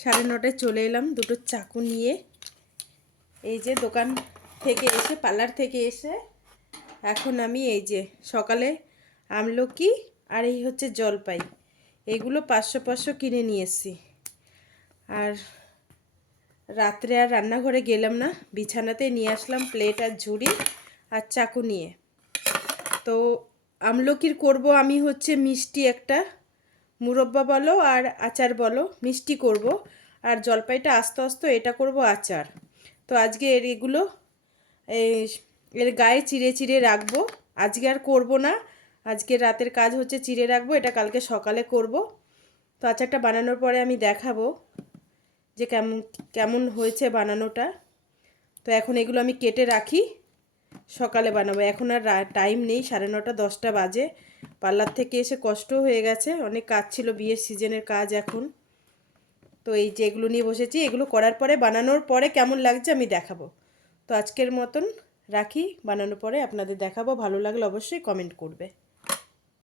9:30 চলে এলাম দুটো চাকু নিয়ে। এই যে দোকান থেকে এসে, পার্লার থেকে এসে এখন আমি এই যে সকালে আমলকি আর এই হচ্ছে জলপাই, এইগুলো 500 কিনে নিয়ে এসেছি। আর রাত্রে আর রান্নাঘরে গেলাম না, বিছানাতে নিয়ে আসলাম প্লেট আর ঝুড়ি আর চাকু নিয়ে। তো আমলকির করব আমি হচ্ছে মিষ্টি, একটা মুরব্বা বলো আর আচার বলো, মিষ্টি করব। আর জলপাইটা আস্তে আস্তে এটা করব আচার। তো আজকে এগুলো এর গায়ে চিড়ে চিড়ে রাখবো। আজকে আর করব না, আজকে রাতের কাজ হচ্ছে চিড়ে রাখবো, এটা কালকে সকালে করব। তো আচারটা বানানোর পরে আমি দেখাবো যে কেমন কেমন হয়েছে বানানোটা। তো এখন এগুলো আমি কেটে রাখি, সকালে বানাবো। এখন আর টাইম নেই, 9:30 10টা বাজে। পার্লার থেকে এসে কষ্ট হয়ে গেছে, অনেক কাজ ছিল, বিয়ের সিজনের কাজ এখন। তো এই যে এগুলো নিয়ে বসেছি, এগুলো করার পরে বানানোর পরে কেমন লাগছে আমি দেখাবো। তো আজকের মতন রাখি, বানানোর পরে আপনাদের দেখাবো। ভালো লাগলে অবশ্যই কমেন্ট করবে।